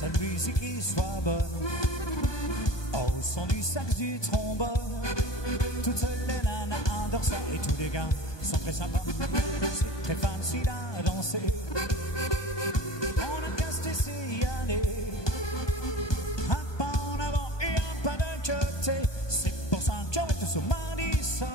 seule musique qui soit bonne, au son du sax du trombone. Toutes les nanas adorent ça et tous les gars sont très sympas. C'est très facile à danser, on n'a qu'à se laisser y aller. Un pas en avant et un pas de côté, c'est pour ça que j'aurais tout sur Madison.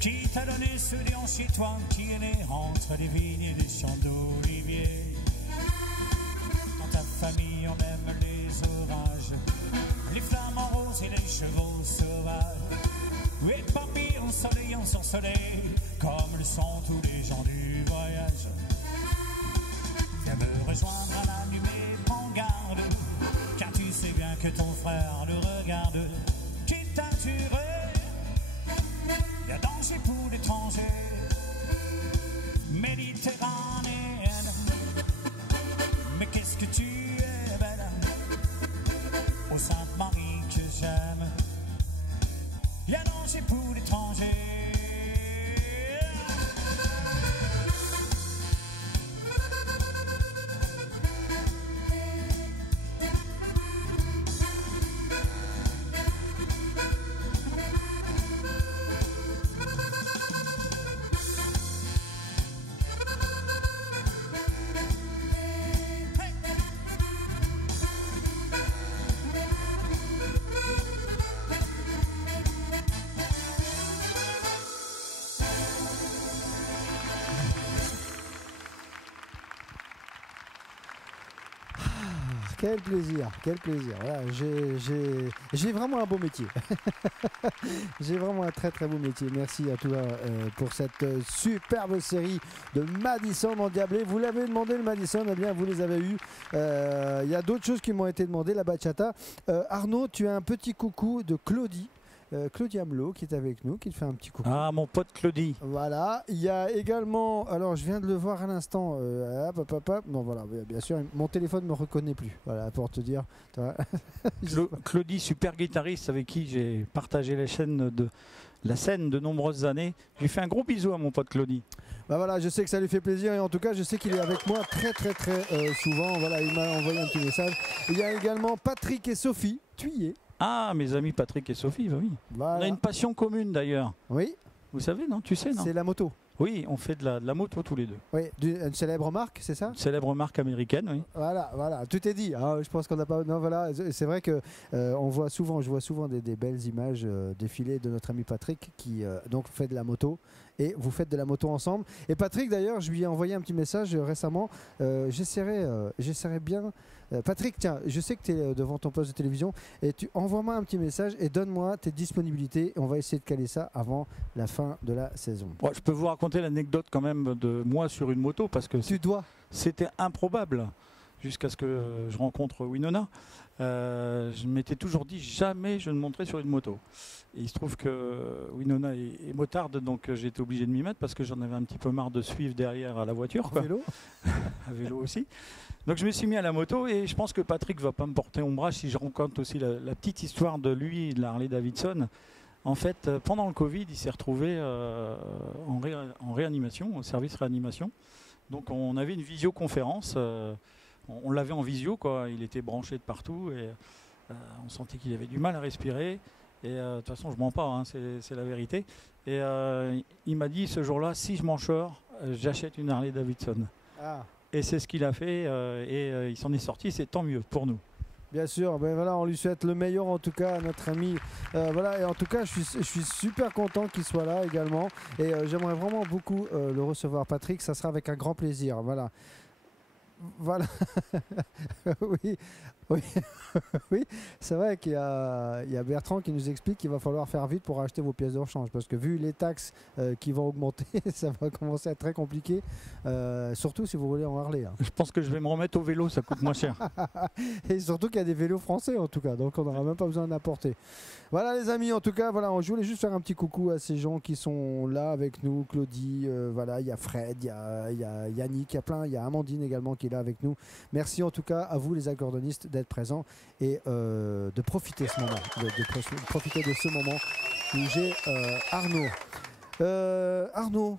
Qui t'a donné ce lion chez toi qui est né entre les vignes et les champs d'olivier? Dans ta famille on aime les orages, les flamants roses et les chevaux sauvages, les papillons soleillants sur soleil, comme le sont tous les gens du voyage. Viens me rejoindre à la nuit mais prends garde, car tu sais bien que ton frère le regarde. Qui t'a tué? Viens danser pour l'étranger, méditerranéenne. Mais qu'est-ce que tu es belle, ô Sainte Marie que j'aime. Viens danser pour l'étranger. Quel plaisir, quel plaisir. Voilà, j'ai vraiment un beau métier. J'ai vraiment un très très beau métier. Merci à toi pour cette superbe série de Madison endiablé. Vous l'avez demandé le Madison, eh bien vous les avez eus. Il y a d'autres choses qui m'ont été demandées, la bachata. Arnaud, tu as un petit coucou de Claudie. Claudie Hamelot qui est avec nous, qui te fait un petit coucou. Ah, mon pote Claudie. Voilà. Il y a également, alors je viens de le voir à l'instant, non voilà, bien sûr, mon téléphone ne me reconnaît plus. Voilà, pour te dire. Claudie, super guitariste avec qui j'ai partagé la scène de nombreuses années. Je lui fais un gros bisou à mon pote Claudie. Bah voilà, je sais que ça lui fait plaisir et en tout cas, je sais qu'il est avec moi très souvent. Voilà, il m'a envoyé un petit message. Il y a également Patrick et Sophie Thuillier. Ah, mes amis Patrick et Sophie, bah oui. Voilà. On a une passion commune d'ailleurs. Oui. Vous savez, non? Tu sais, non? C'est la moto. Oui, on fait de la moto tous les deux. Oui, une célèbre marque, c'est ça? Une célèbre marque américaine, oui. Voilà, voilà, tout est dit. Hein. Je pense qu'on n'a pas. Non, voilà, c'est vrai que je vois souvent des belles images défiler de notre ami Patrick qui donc fait de la moto et vous faites de la moto ensemble. Et Patrick, d'ailleurs, je lui ai envoyé un petit message récemment. J'essaierai bien. Patrick, tiens, je sais que tu es devant ton poste de télévision et tu envoie-moi un petit message et donne-moi tes disponibilités. On va essayer de caler ça avant la fin de la saison. Bon, je peux vous raconter l'anecdote quand même de moi sur une moto parce que c'était improbable jusqu'à ce que je rencontre Winona. Je m'étais toujours dit jamais je ne monterai sur une moto. Et il se trouve que Winona est motarde, donc j'ai été obligé de m'y mettre parce que j'en avais un petit peu marre de suivre derrière à la voiture. À vélo à vélo aussi. Donc je me suis mis à la moto et je pense que Patrick ne va pas me porter ombrage si je raconte aussi la petite histoire de lui et de la Harley Davidson. En fait, pendant le Covid, il s'est retrouvé en réanimation, au service réanimation. Donc on avait une visioconférence. On l'avait en visio, quoi. Il était branché de partout et on sentait qu'il avait du mal à respirer. Et de toute façon, je ne mens pas, hein, c'est la vérité. Et il m'a dit ce jour-là, si je m'en sors, j'achète une Harley Davidson. Ah. Et c'est ce qu'il a fait et il s'en est sorti, c'est tant mieux pour nous. Bien sûr, ben voilà, on lui souhaite le meilleur en tout cas à notre ami. Voilà, et en tout cas, je suis super content qu'il soit là également. Et j'aimerais vraiment beaucoup le recevoir. Patrick, ça sera avec un grand plaisir. Voilà. Voilà. Oui, oui, oui. C'est vrai qu'il y a Bertrand qui nous explique qu'il va falloir faire vite pour acheter vos pièces de rechange parce que vu les taxes qui vont augmenter, ça va commencer à être très compliqué, surtout si vous roulez en Harley. Hein. Je pense que je vais me remettre au vélo, ça coûte moins cher. Et surtout qu'il y a des vélos français en tout cas, donc on n'aura même pas besoin d'importer. Voilà les amis, en tout cas, voilà, je voulais juste faire un petit coucou à ces gens qui sont là avec nous, Claudie, voilà, il y a Fred, il y a Yannick, il y a Amandine également qui est là avec nous. Merci en tout cas à vous les accordonistes d'être présents et de profiter ce moment, de profiter de ce moment où j'ai Arnaud. Arnaud.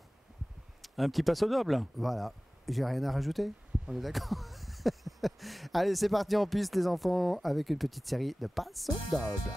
Un petit passo double. Voilà, j'ai rien à rajouter, on est d'accord. Allez, c'est parti en piste les enfants avec une petite série de passo double.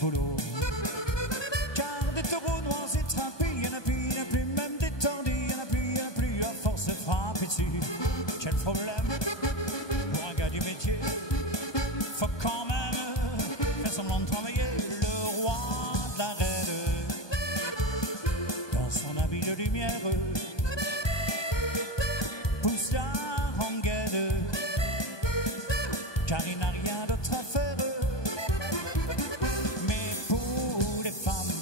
boulot. Car des taureaux noirs et trapés, il y en a plus, même des tordus, il y en a plus, à force de frapper dessus. Quel problème pour un gars du métier, faut quand même faire semblant de travailler. Le roi de la reine, dans son habit de lumière, pousse la rengaine, car il n'a rien d'autre à faire. Mais pour les femmes,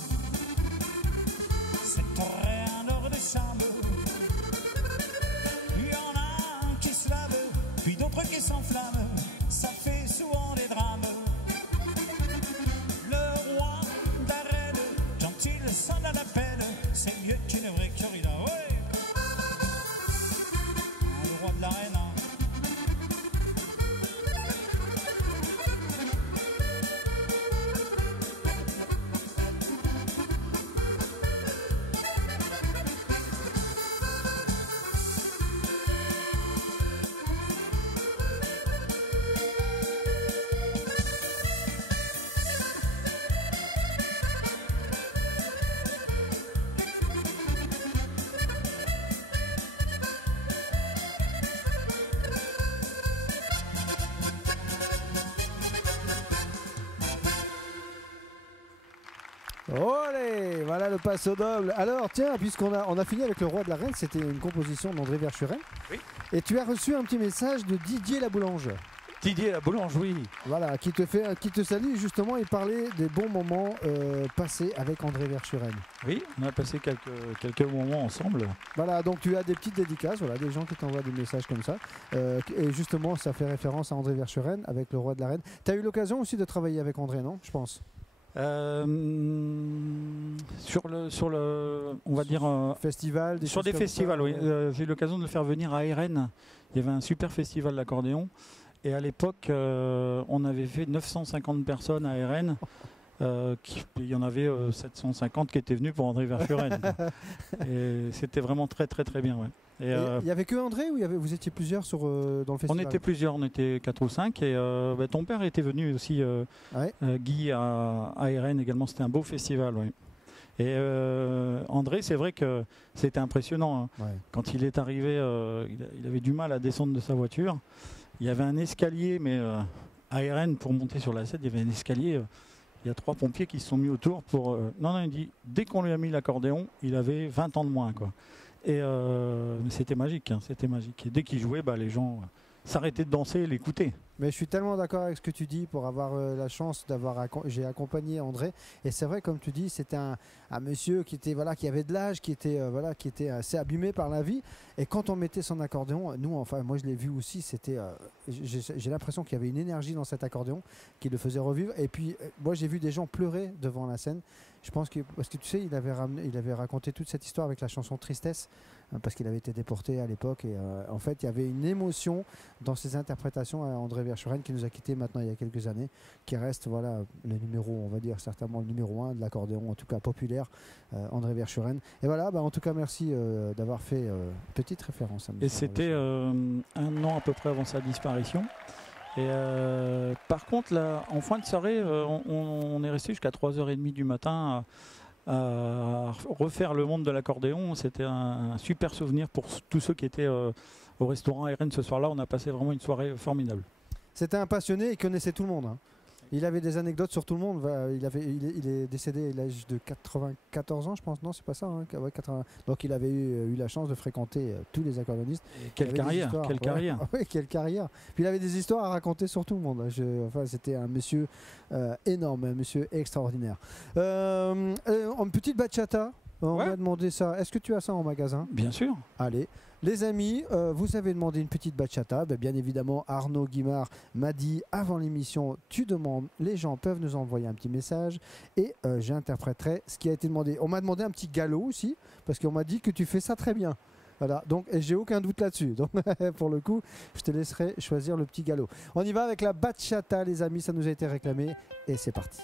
c'est un or de charme. Il y en a qui se lavent, puis d'autres qui s'enflamment. Ça fait souvent des drames. Le roi d'arène, quand il s'en a la peine, c'est mieux qu'une vraie corrida. Ouais. Le roi de l'arène. Olé, voilà le passo double. Alors tiens, puisqu'on a fini avec le roi de la reine, c'était une composition d'André Verschuren. Oui. Et tu as reçu un petit message de Didier la Boulange. Didier la Boulange, oui. Voilà, qui te salue justement et parlait des bons moments passés avec André Verschuren. Oui, on a passé quelques moments ensemble. Voilà, donc tu as des petites dédicaces, voilà, des gens qui t'envoient des messages comme ça. Et justement, ça fait référence à André Verschuren avec le roi de la reine. Tu as eu l'occasion aussi de travailler avec André, non? Je pense. Sur le, on va dire festival, sur des festivals, oui. J'ai eu l'occasion de le faire venir à RN. Il y avait un super festival d'accordéon. Et à l'époque, on avait fait 950 personnes à RN. Il y en avait 750 qui étaient venus pour André Verschuren. Et c'était vraiment très très très bien. Ouais. Et il n'y avait que André ou vous étiez plusieurs dans le festival? On était plusieurs, on était 4 ou 5. Et ton père était venu aussi, Guy, à RN également. C'était un beau festival. Ouais. Et André, c'est vrai que c'était impressionnant. Hein. Ouais. Quand il est arrivé, il avait du mal à descendre de sa voiture. Il y avait un escalier, mais à RN, pour monter sur la scène, il y avait un escalier. Il y a 3 pompiers qui se sont mis autour pour... Non, il dit, dès qu'on lui a mis l'accordéon, il avait 20 ans de moins. Quoi. Et c'était magique, hein, c'était magique. Et dès qu'il jouait, les gens s'arrêtaient de danser et l'écoutaient. Mais je suis tellement d'accord avec ce que tu dis pour avoir la chance j'ai accompagné André. Et c'est vrai, comme tu dis, c'était un monsieur qui était qui avait de l'âge, qui était assez abîmé par la vie. Et quand on mettait son accordéon, moi je l'ai vu aussi, j'ai l'impression qu'il y avait une énergie dans cet accordéon qui le faisait revivre. Et puis moi j'ai vu des gens pleurer devant la scène. Je pense parce que tu sais, il avait raconté toute cette histoire avec la chanson Tristesse, parce qu'il avait été déporté à l'époque. Et en fait, il y avait une émotion dans ses interprétations à André Verschuren, qui nous a quittés maintenant il y a quelques années, qui reste le numéro, on va dire certainement le numéro 1 de l'accordéon, en tout cas populaire, André Verschuren. Et voilà, en tout cas merci d'avoir fait petite référence à Et c'était 1 an à peu près avant sa disparition. Et par contre, là, en fin de soirée, on est resté jusqu'à 3h30 du matin à refaire le monde de l'accordéon. C'était un super souvenir pour tous ceux qui étaient au restaurant RN ce soir-là. On a passé vraiment une soirée formidable. C'était un passionné, il connaissait tout le monde. Hein. Il avait des anecdotes sur tout le monde. Il est décédé à l'âge de 94 ans, je pense. Non, c'est pas ça. Hein. Ouais, 80. Donc il avait eu la chance de fréquenter tous les accordéonistes. Et quelle carrière, quelle carrière. Oui, quelle carrière. Puis il avait des histoires à raconter sur tout le monde. C'était un monsieur énorme, un monsieur extraordinaire. Une petite bachata. On m'a demandé ça. Est-ce que tu as ça en magasin? Bien sûr. Allez. Les amis, vous avez demandé une petite bachata. Bien évidemment, Arnaud Guimard m'a dit avant l'émission, tu demandes, les gens peuvent nous envoyer un petit message et j'interpréterai ce qui a été demandé. On m'a demandé un petit galop aussi, parce qu'on m'a dit que tu fais ça très bien. Voilà, donc j'ai aucun doute là-dessus. Donc pour le coup, je te laisserai choisir le petit galop. On y va avec la bachata, les amis, ça nous a été réclamé et c'est parti.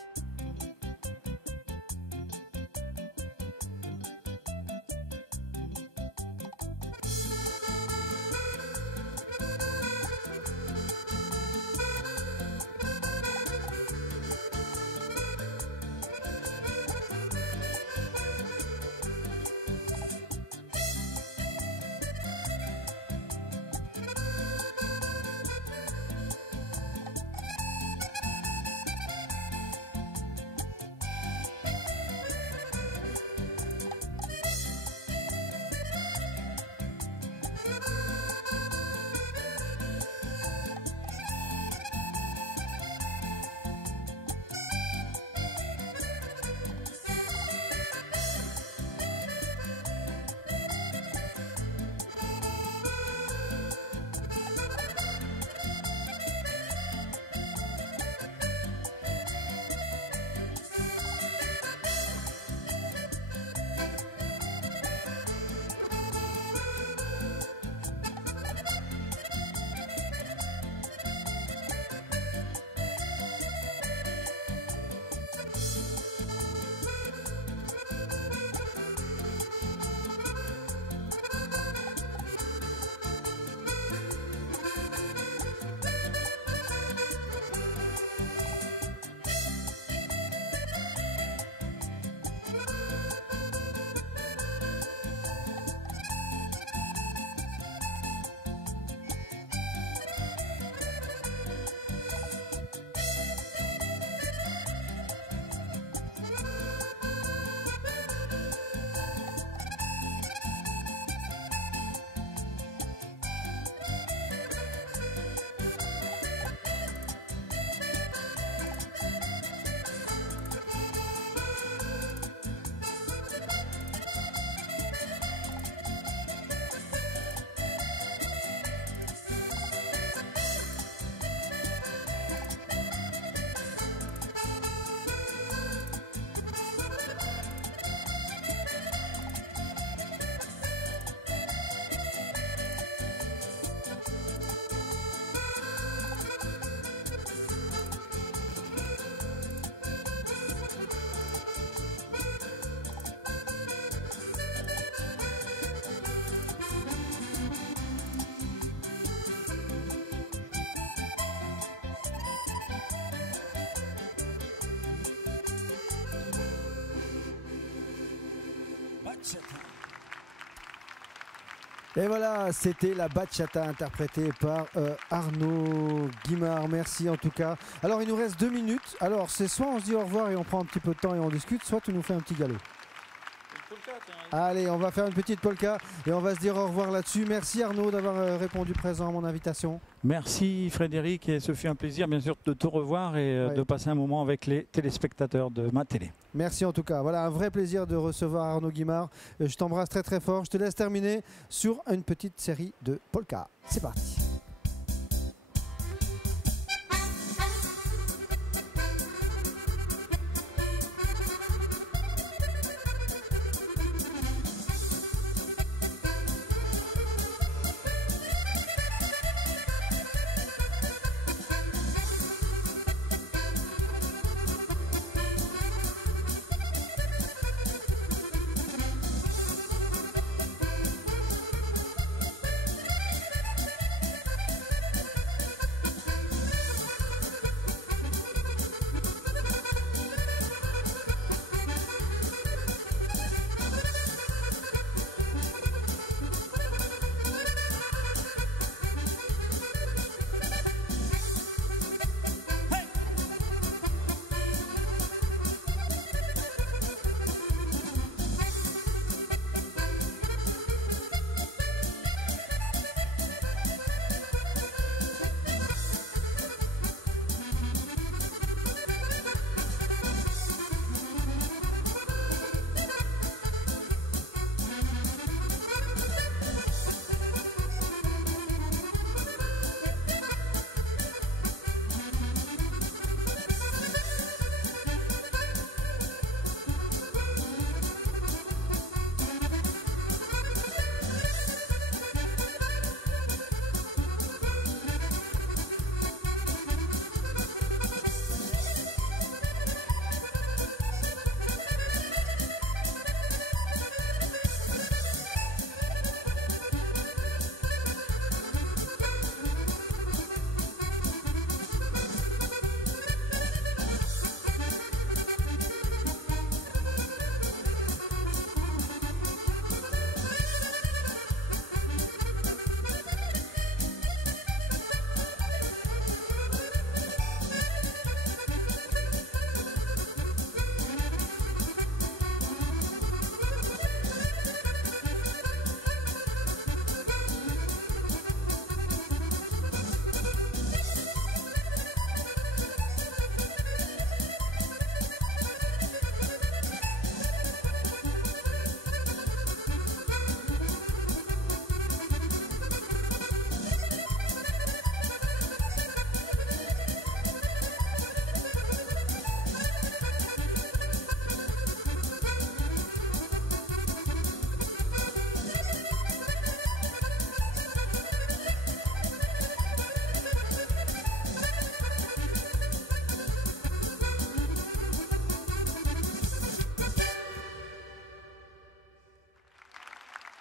bachata. Et voilà, c'était la bachata interprétée par Arnaud Guimard. Merci en tout cas. Alors il nous reste 2 minutes. Alors c'est soit on se dit au revoir et on prend un petit peu de temps et on discute, soit tu nous fais un petit galop. Allez, on va faire une petite polka et on va se dire au revoir là-dessus. Merci Arnaud d'avoir répondu présent à mon invitation. Merci Frédéric, et ce fut un plaisir bien sûr de te revoir et de passer un moment avec les téléspectateurs de ma télé. Merci en tout cas. Voilà, un vrai plaisir de recevoir Arnaud Guimard. Je t'embrasse très très fort. Je te laisse terminer sur une petite série de polka. C'est parti.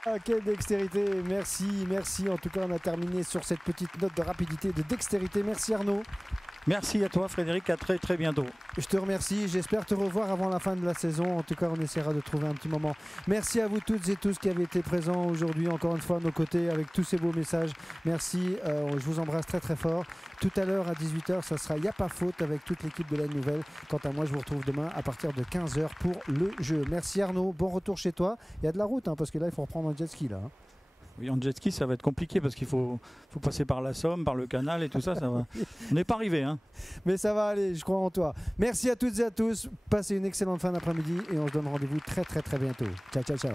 Ah, quelle dextérité, merci, merci. En tout cas, on a terminé sur cette petite note de rapidité, de dextérité. Merci Arnaud. Merci à toi Frédéric, à très très bientôt. Je te remercie, j'espère te revoir avant la fin de la saison. En tout cas, on essaiera de trouver un petit moment. Merci à vous toutes et tous qui avez été présents aujourd'hui, encore une fois à nos côtés, avec tous ces beaux messages. Merci, je vous embrasse très très fort. Tout à l'heure à 18 h, ça sera Y'a pas faute avec toute l'équipe de la Nouvelle. Quant à moi, je vous retrouve demain à partir de 15 h pour le jeu. Merci Arnaud, bon retour chez toi. Il y a de la route, hein, parce que là, il faut reprendre un jet ski là. Oui, en jet ski, ça va être compliqué parce qu'il faut passer par la Somme, par le canal et tout ça. Ça va. On n'est pas arrivé. Hein. Mais ça va aller, je crois en toi. Merci à toutes et à tous. Passez une excellente fin d'après-midi et on se donne rendez-vous très très très bientôt. Ciao, ciao, ciao.